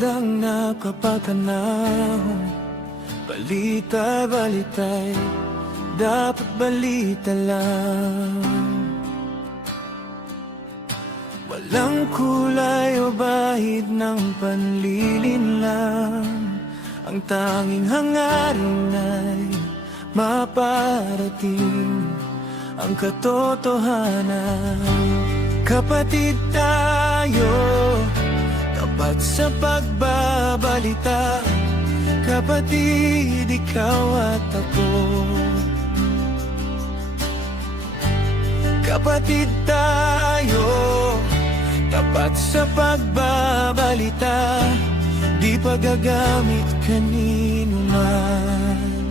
ang nakapakanahon. Balita-balita'y dapat balita lang. Walang kulay o bahid ng panlilinlang. Ang tanging hangarin ay maparating ang katotohanan. Kapatid tayo, tapat sa pagbabalita. Kapatid, ikaw at ako. Kapatid tayo, tapat sa pagbabalita. Di pagagamit kanino man.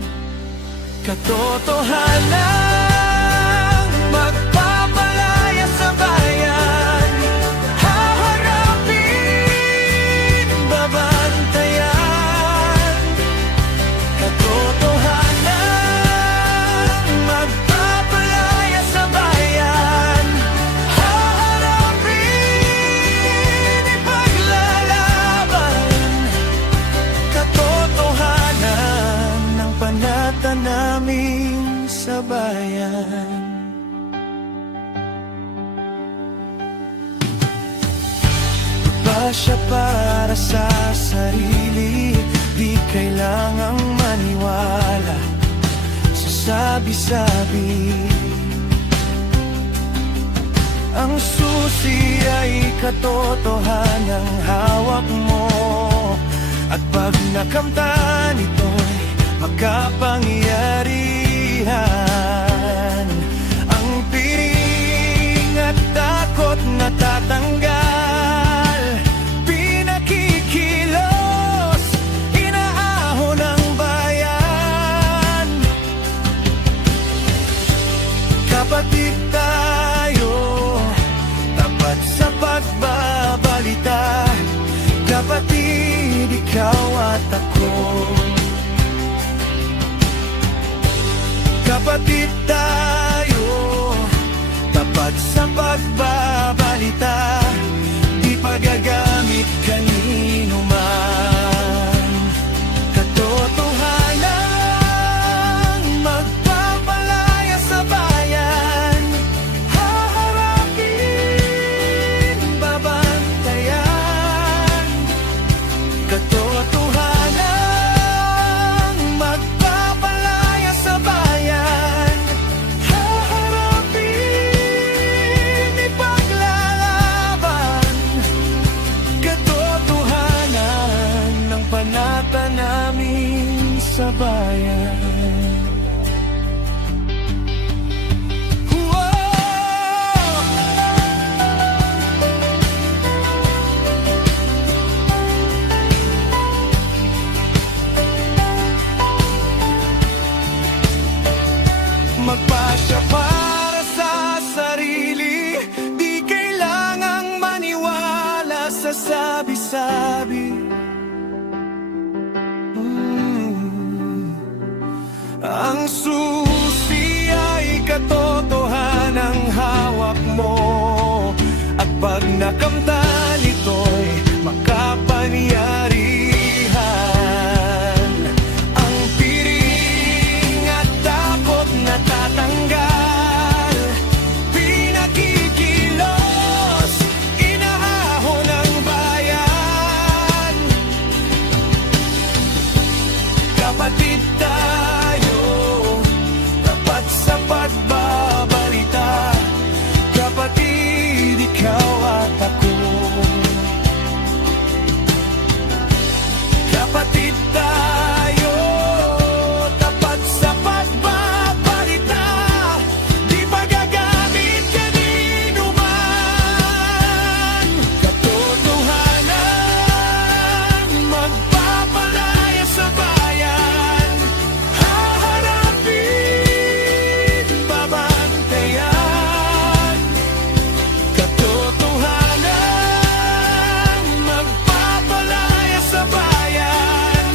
Katotohanan magpapalaya sa bayan. Haharapin, babantayan. Katotohanan magpapalaya sa bayan. Haharapin, ipaglalaban. Katotohanan ng panata namin sa bayan. Siya para sa sarili, di kailangang maniwala sa sabi-sabi. Ang susi ay katotohanang hawak mo, at pag nakamtan ito'y makapangyarihan. Ang piring at takot natatanggal. Kapatid tayo, tapat sa pagbabalita. Kapatid, ikaw at ako. Kapatid tayo, tapat sa pagbabalita. Di pagagamit kanino man. Katotohanan magpapalaya sa bayan. Haharapin, babantayan. Katotohanan magpapalaya sa bayan. Haharapin, ipaglalaban. Katotohanan ng panata namin sa bayan. Magpasya para sa sarili, di kailangang maniwala sa sabi-sabi. Ang susi ay katotohanang hawak mo, at pag nakamtan ito'y makapangyarihan. Ang piring at takot natatanggal. Pinakikilos, inaahon ang bayan. Kapatid tayo, tapat sa pagbabalita. Kapatid, ikaw at ako. Kapatid tayo, tapat sa pagbabalita. Di pagagamit kanino man. Katotohanan magpapalaya sa bayan. Haharapin, babantayan. Katotohanan magpapalaya sa bayan.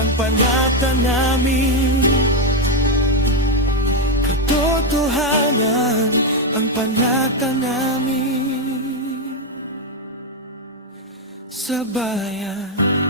ang panata namin. Katotohanan ang panata namin. Sa bayan